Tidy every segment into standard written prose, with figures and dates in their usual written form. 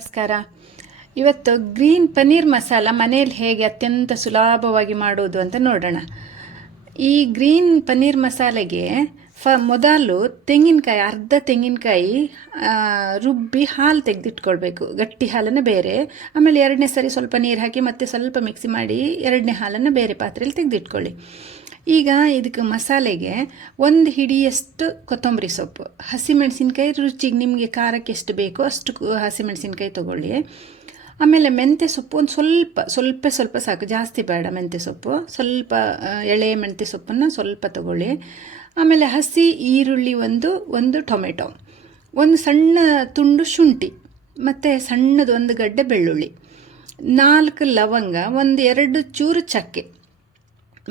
ನಮಸ್ಕಾರ. ಇವತ್ತು ಗ್ರೀನ್ ಪನ್ನೀರ್ ಮಸಾಲ ಮನೆಯಲ್ಲಿ ಹೇಗೆ ಅತ್ಯಂತ ಸುಲಭವಾಗಿ ಮಾಡೋದು ಅಂತ ನೋಡೋಣ. ಈ ಗ್ರೀನ್ ಪನ್ನೀರ್ ಮಸಾಲೆಗೆ ಮೊದಲು ತೆಂಗಿನಕಾಯಿ, ಅರ್ಧ ತೆಂಗಿನಕಾಯಿ ರುಬ್ಬಿ ಹಾಲು ತೆಗೆದಿಟ್ಕೊಳ್ಬೇಕು. ಗಟ್ಟಿ ಹಾಲನ್ನು ಬೇರೆ, ಆಮೇಲೆ ಎರಡನೇ ಸರಿ ಸ್ವಲ್ಪ ನೀರು ಹಾಕಿ ಮತ್ತೆ ಸ್ವಲ್ಪ ಮಿಕ್ಸಿ ಮಾಡಿ ಎರಡನೇ ಹಾಲನ್ನು ಬೇರೆ ಪಾತ್ರೆಯಲ್ಲಿ ತೆಗೆದಿಟ್ಕೊಳ್ಳಿ. ಈಗ ಇದಕ್ಕೆ ಮಸಾಲೆಗೆ ಒಂದು ಹಿಡಿಯಷ್ಟು ಕೊತ್ತಂಬರಿ ಸೊಪ್ಪು, ಹಸಿಮೆಣಸಿನ್ಕಾಯಿ, ರುಚಿಗೆ ನಿಮಗೆ ಖಾರಕ್ಕೆ ಎಷ್ಟು ಬೇಕೋ ಅಷ್ಟು ಹಸಿಮೆಣಸಿನ್ಕಾಯಿ ತೊಗೊಳ್ಳಿ. ಆಮೇಲೆ ಮೆಂತ್ಯ ಸೊಪ್ಪು ಒಂದು ಸ್ವಲ್ಪ ಸಾಕು, ಜಾಸ್ತಿ ಬೇಡ. ಮೆಂತ್ಯ ಸೊಪ್ಪು ಸ್ವಲ್ಪ, ಎಳೆ ಮೆಂತ್ಯ ಸೊಪ್ಪನ್ನು ಸ್ವಲ್ಪ ತೊಗೊಳ್ಳಿ. ಆಮೇಲೆ ಹಸಿ ಈರುಳ್ಳಿ ಒಂದು ಟೊಮೆಟೊ, ಒಂದು ಸಣ್ಣ ತುಂಡು ಶುಂಠಿ, ಮತ್ತು ಸಣ್ಣದು ಒಂದು ಗಡ್ಡೆ ಬೆಳ್ಳುಳ್ಳಿ, 4 ಲವಂಗ, 1-2 ಚೂರು ಚಕ್ಕೆ,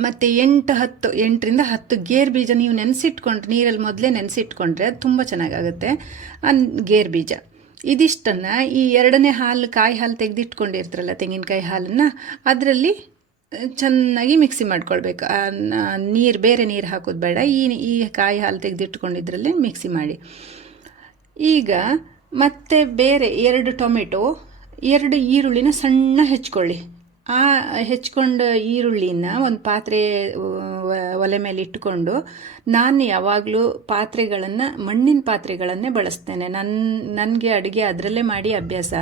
ಮತ್ತು 8ರಿಂದ 10 ಗೇರು ಬೀಜ ನೀವು ನೆನೆಸಿಟ್ಕೊಂಡ್ರೆ, ನೀರಲ್ಲಿ ಮೊದಲೇ ನೆನೆಸಿಟ್ಕೊಂಡ್ರೆ ಅದು ತುಂಬ ಚೆನ್ನಾಗಾಗುತ್ತೆ. ಗೇರು ಬೀಜ ಇದಿಷ್ಟನ್ನು ಈ ಎರಡನೇ ಕಾಯಿ ಹಾಲು ತೆಗೆದಿಟ್ಕೊಂಡಿರ್ತಾರಲ್ಲ ತೆಂಗಿನಕಾಯಿ ಹಾಲನ್ನು, ಅದರಲ್ಲಿ ಚೆನ್ನಾಗಿ ಮಿಕ್ಸಿ ಮಾಡ್ಕೊಳ್ಬೇಕು. ಬೇರೆ ನೀರು ಹಾಕೋದು ಬೇಡ. ಈ ಕಾಯಿ ಹಾಲು ತೆಗೆದಿಟ್ಕೊಂಡಿದ್ರಲ್ಲೇ ಮಿಕ್ಸಿ ಮಾಡಿ. ಈಗ ಮತ್ತೆ ಬೇರೆ 2 ಟೊಮೆಟೊ, 2 ಈರುಳ್ಳಿನ ಸಣ್ಣ ಹೆಚ್ಕೊಳ್ಳಿ. ಆ ಹೆಚ್ಕೊಂಡು ಈರುಳ್ಳಿನ ಒಂದು ಪಾತ್ರೆ ಒಲೆ ಮೇಲೆ ಇಟ್ಕೊಂಡು, ನಾನು ಯಾವಾಗಲೂ ಮಣ್ಣಿನ ಪಾತ್ರೆಗಳನ್ನೇ ಬಳಸ್ತೇನೆ. ನನಗೆ ಅಡುಗೆ ಅದರಲ್ಲೇ ಮಾಡಿ ಅಭ್ಯಾಸ.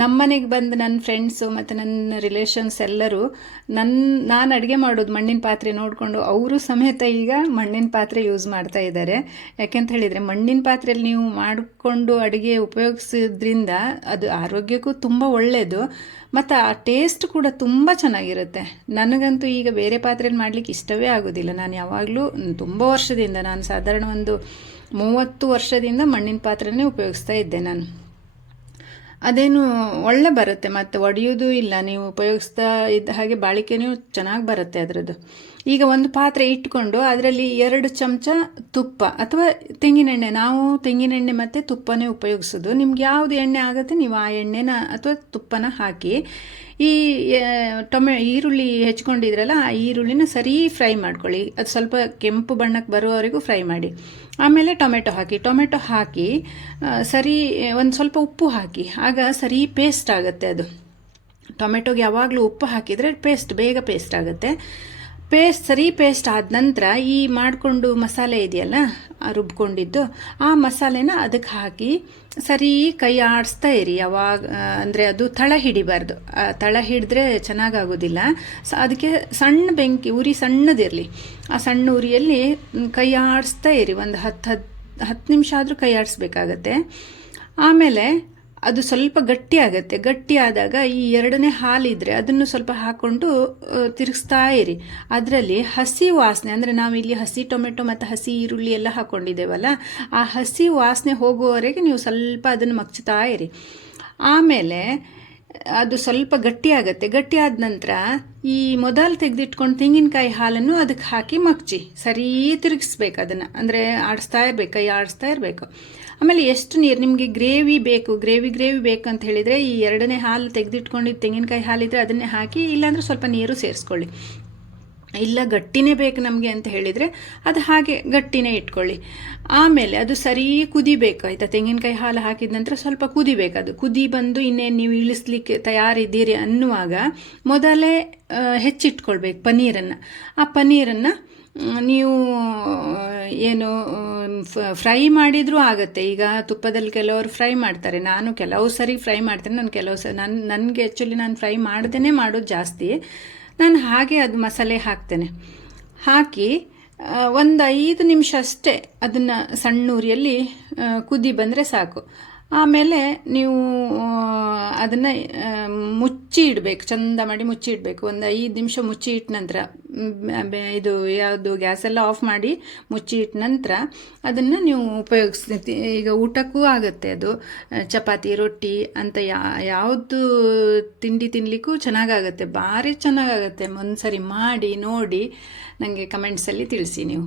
ನಮ್ಮನೆಗೆ ಬಂದು ನನ್ನ ಫ್ರೆಂಡ್ಸು ಮತ್ತು ನನ್ನ ರಿಲೇಷನ್ಸ್ ಎಲ್ಲರೂ ನಾನು ಅಡುಗೆ ಮಾಡೋದು ಮಣ್ಣಿನ ಪಾತ್ರೆ ನೋಡಿಕೊಂಡು ಅವರು ಸಮೇತ ಈಗ ಮಣ್ಣಿನ ಪಾತ್ರೆ ಯೂಸ್ ಮಾಡ್ತಾ ಇದ್ದಾರೆ. ಯಾಕೆಂತ ಹೇಳಿದರೆ ಮಣ್ಣಿನ ಪಾತ್ರೆಯಲ್ಲಿ ನೀವು ಮಾಡಿಕೊಂಡು ಅಡುಗೆ ಉಪಯೋಗಿಸೋದ್ರಿಂದ ಅದು ಆರೋಗ್ಯಕ್ಕೂ ತುಂಬ ಒಳ್ಳೆಯದು, ಮತ್ತು ಆ ಟೇಸ್ಟ್ ಕೂಡ ತುಂಬ ಚೆನ್ನಾಗಿರುತ್ತೆ. ನನಗಂತೂ ಈಗ ಬೇರೆ ಪಾತ್ರೆಯಲ್ಲಿ ಮಾಡಲಿಕ್ಕೆ ಇಷ್ಟವೇ ಆಗೋದಿಲ್ಲ. ನಾನು ಯಾವಾಗಲೂ ತುಂಬ ವರ್ಷದಿಂದ, ನಾನು ಸಾಧಾರಣ ಒಂದು 30 ವರ್ಷದಿಂದ ಮಣ್ಣಿನ ಪಾತ್ರೆನೇ ಉಪಯೋಗಿಸ್ತಾ ಇದ್ದೆ. ನಾನು ಅದೇನು ಒಳ್ಳೆ ಬರುತ್ತೆ, ಮತ್ತು ಒಡೆಯೋದು ಇಲ್ಲ. ನೀವು ಉಪಯೋಗಿಸ್ತಾ ಇದ್ದ ಹಾಗೆ ಬಾಳಿಕೆನೂ ಚೆನ್ನಾಗಿ ಬರುತ್ತೆ ಅದರದ್ದು. ಈಗ ಒಂದು ಪಾತ್ರೆ ಇಟ್ಕೊಂಡು ಅದರಲ್ಲಿ 2 ಚಮಚ ತುಪ್ಪ ಅಥವಾ ತೆಂಗಿನೆಣ್ಣೆ, ನಾವು ತೆಂಗಿನೆಣ್ಣೆ ಮತ್ತು ತುಪ್ಪನೇ ಉಪಯೋಗಿಸೋದು. ನಿಮ್ಗೆ ಯಾವುದು ಎಣ್ಣೆ ಆಗುತ್ತೆ ನೀವು ಆ ಎಣ್ಣೆನ ಅಥವಾ ತುಪ್ಪನ ಹಾಕಿ ಈ ಈರುಳ್ಳಿ ಹೆಚ್ಕೊಂಡಿದ್ರಲ್ಲ ಆ ಈರುಳ್ಳಿನ ಸರಿ ಫ್ರೈ ಮಾಡ್ಕೊಳ್ಳಿ. ಅದು ಸ್ವಲ್ಪ ಕೆಂಪು ಬಣ್ಣಕ್ಕೆ ಬರುವವರೆಗೂ ಫ್ರೈ ಮಾಡಿ. ಆಮೇಲೆ ಟೊಮೆಟೊ ಹಾಕಿ ಸರಿ ಒಂದು ಸ್ವಲ್ಪ ಉಪ್ಪು ಹಾಕಿ, ಆಗ ಸರಿ ಪೇಸ್ಟ್ ಆಗುತ್ತೆ. ಅದು ಟೊಮೆಟೊಗೆ ಯಾವಾಗಲೂ ಉಪ್ಪು ಹಾಕಿದರೆ ಬೇಗ ಪೇಸ್ಟ್ ಆಗುತ್ತೆ. ಸರಿ ಪೇಸ್ಟ್ ಆದ ನಂತರ ಈ ಮಾಡಿಕೊಂಡು ಮಸಾಲೆ ಇದೆಯಲ್ಲ ರುಬ್ಕೊಂಡಿದ್ದು, ಆ ಮಸಾಲೆನ ಅದಕ್ಕೆ ಹಾಕಿ ಸರಿ ಕೈ ಆಡಿಸ್ತಾ ಇರಿ. ಯಾವಾಗ ಅಂದರೆ ಅದು ತಳ ಹಿಡಿಬಾರ್ದು. ತಳ ಹಿಡಿದ್ರೆ ಚೆನ್ನಾಗಾಗೋದಿಲ್ಲ. ಅದಕ್ಕೆ ಸಣ್ಣ ಬೆಂಕಿ, ಉರಿ ಸಣ್ಣದಿರಲಿ. ಆ ಸಣ್ಣ ಉರಿಯಲ್ಲಿ ಕೈ ಆಡಿಸ್ತಾ ಇರಿ. ಒಂದು 10 ನಿಮಿಷ ಆದರೂ ಕೈ ಆಡಿಸ್ಬೇಕಾಗತ್ತೆ. ಆಮೇಲೆ ಅದು ಸ್ವಲ್ಪ ಗಟ್ಟಿ ಆಗುತ್ತೆ. ಗಟ್ಟಿ ಆದಾಗ ಈ ಎರಡನೇ ಹಾಲಿದ್ರೆ ಅದನ್ನು ಸ್ವಲ್ಪ ಹಾಕ್ಕೊಂಡು ತಿರುಗಿಸ್ತಾ ಇರಿ. ಅದರಲ್ಲಿ ಹಸಿ ವಾಸನೆ, ಅಂದರೆ ನಾವಿಲ್ಲಿ ಹಸಿ ಟೊಮೆಟೊ ಮತ್ತು ಹಸಿ ಈರುಳ್ಳಿ ಎಲ್ಲ ಹಾಕ್ಕೊಂಡಿದ್ದೇವಲ್ಲ, ಆ ಹಸಿ ವಾಸನೆ ಹೋಗುವವರೆಗೆ ನೀವು ಸ್ವಲ್ಪ ಅದನ್ನು ಮಗ್ಚ್ತಾ ಇರಿ. ಆಮೇಲೆ ಅದು ಸ್ವಲ್ಪ ಗಟ್ಟಿ ಆದ ನಂತರ ಈ ಮೊದಲು ತೆಗೆದಿಟ್ಕೊಂಡು ತೆಂಗಿನಕಾಯಿ ಹಾಲನ್ನು ಅದಕ್ಕೆ ಹಾಕಿ ಮಗ್ಚಿ ಸರಿ ತಿರುಗಿಸ್ಬೇಕು. ಅದನ್ನು ಅಂದರೆ ಕೈ ಆಡಿಸ್ತಾ ಇರಬೇಕು. ಆಮೇಲೆ ಎಷ್ಟು ನೀರು ನಿಮಗೆ ಗ್ರೇವಿ ಬೇಕು ಅಂತ ಹೇಳಿದರೆ ಈ ಎರಡನೇ ಹಾಲು ತೆಗೆದಿಟ್ಕೊಂಡಿದ್ದು ತೆಂಗಿನಕಾಯಿ ಹಾಲಿದ್ರೆ ಅದನ್ನೇ ಹಾಕಿ, ಇಲ್ಲಾಂದರೆ ಸ್ವಲ್ಪ ನೀರು ಸೇರಿಸ್ಕೊಳ್ಳಿ. ಇಲ್ಲ ಗಟ್ಟಿನೇ ಬೇಕು ನಮಗೆ ಅಂತ ಹೇಳಿದರೆ ಅದು ಹಾಗೆ ಗಟ್ಟಿನೇ ಇಟ್ಕೊಳ್ಳಿ. ಆಮೇಲೆ ಅದು ಸರಿ ಕುದಿಬೇಕು, ಆಯಿತಾ. ತೆಂಗಿನಕಾಯಿ ಹಾಲು ಹಾಕಿದ ನಂತರ ಸ್ವಲ್ಪ ಕುದಿಬೇಕು. ಅದು ಕುದಿ ಬಂದು ಇನ್ನೇನು ನೀವು ಇಳಿಸ್ಲಿಕ್ಕೆ ತಯಾರಿದ್ದೀರಿ ಅನ್ನುವಾಗ ಮೊದಲೇ ಹೆಚ್ಚಿಟ್ಕೊಳ್ಬೇಕು ಪನ್ನೀರನ್ನು. ಆ ಪನ್ನೀರನ್ನು ನೀವು ಏನು ಫ್ರೈ ಮಾಡಿದರೂ ಆಗುತ್ತೆ. ಈಗ ತುಪ್ಪದಲ್ಲಿ ಕೆಲವರು ಫ್ರೈ ಮಾಡ್ತಾರೆ, ನಾನು ಕೆಲವು ಸರಿ ಫ್ರೈ ಮಾಡ್ತೇನೆ. ನನಗೆ ಆ್ಯಕ್ಚುಲಿ ನಾನು ಫ್ರೈ ಮಾಡ್ದೇ ಮಾಡೋದು ಜಾಸ್ತಿ. ನಾನು ಹಾಗೆ ಅದು ಮಸಾಲೆ ಹಾಕ್ತೇನೆ. ಹಾಕಿ ಒಂದು 5 ನಿಮಿಷ ಅಷ್ಟೇ ಅದನ್ನು ಸಣ್ಣ ಉರಿಯಲ್ಲಿ ಕುದಿ ಬಂದರೆ ಸಾಕು. ಆಮೇಲೆ ನೀವು ಅದನ್ನು ಮುಚ್ಚಿ ಇಡಬೇಕು, ಚಂದ ಮಾಡಿ ಮುಚ್ಚಿ ಇಡಬೇಕು. ಒಂದು 5 ನಿಮಿಷ ಮುಚ್ಚಿ ಇಟ್ಟ ನಂತರ ಇದು ಗ್ಯಾಸೆಲ್ಲ ಆಫ್ ಮಾಡಿ ಮುಚ್ಚಿ ಇಟ್ಟ ನಂತರ ಅದನ್ನು ನೀವು ಉಪಯೋಗಿಸ್ತೀವಿ. ಈಗ ಊಟಕ್ಕೂ ಆಗುತ್ತೆ ಅದು. ಚಪಾತಿ, ರೊಟ್ಟಿ ಅಂತ ಯಾವುದು ತಿಂಡಿ ತಿನ್ನಲಿಕ್ಕೂ ಚೆನ್ನಾಗಾಗುತ್ತೆ, ಭಾರಿ ಚೆನ್ನಾಗಾಗುತ್ತೆ. ಒಂದ್ಸರಿ ಮಾಡಿ ನೋಡಿ ನನಗೆ ಕಮೆಂಟ್ಸಲ್ಲಿ ತಿಳಿಸಿ ನೀವು.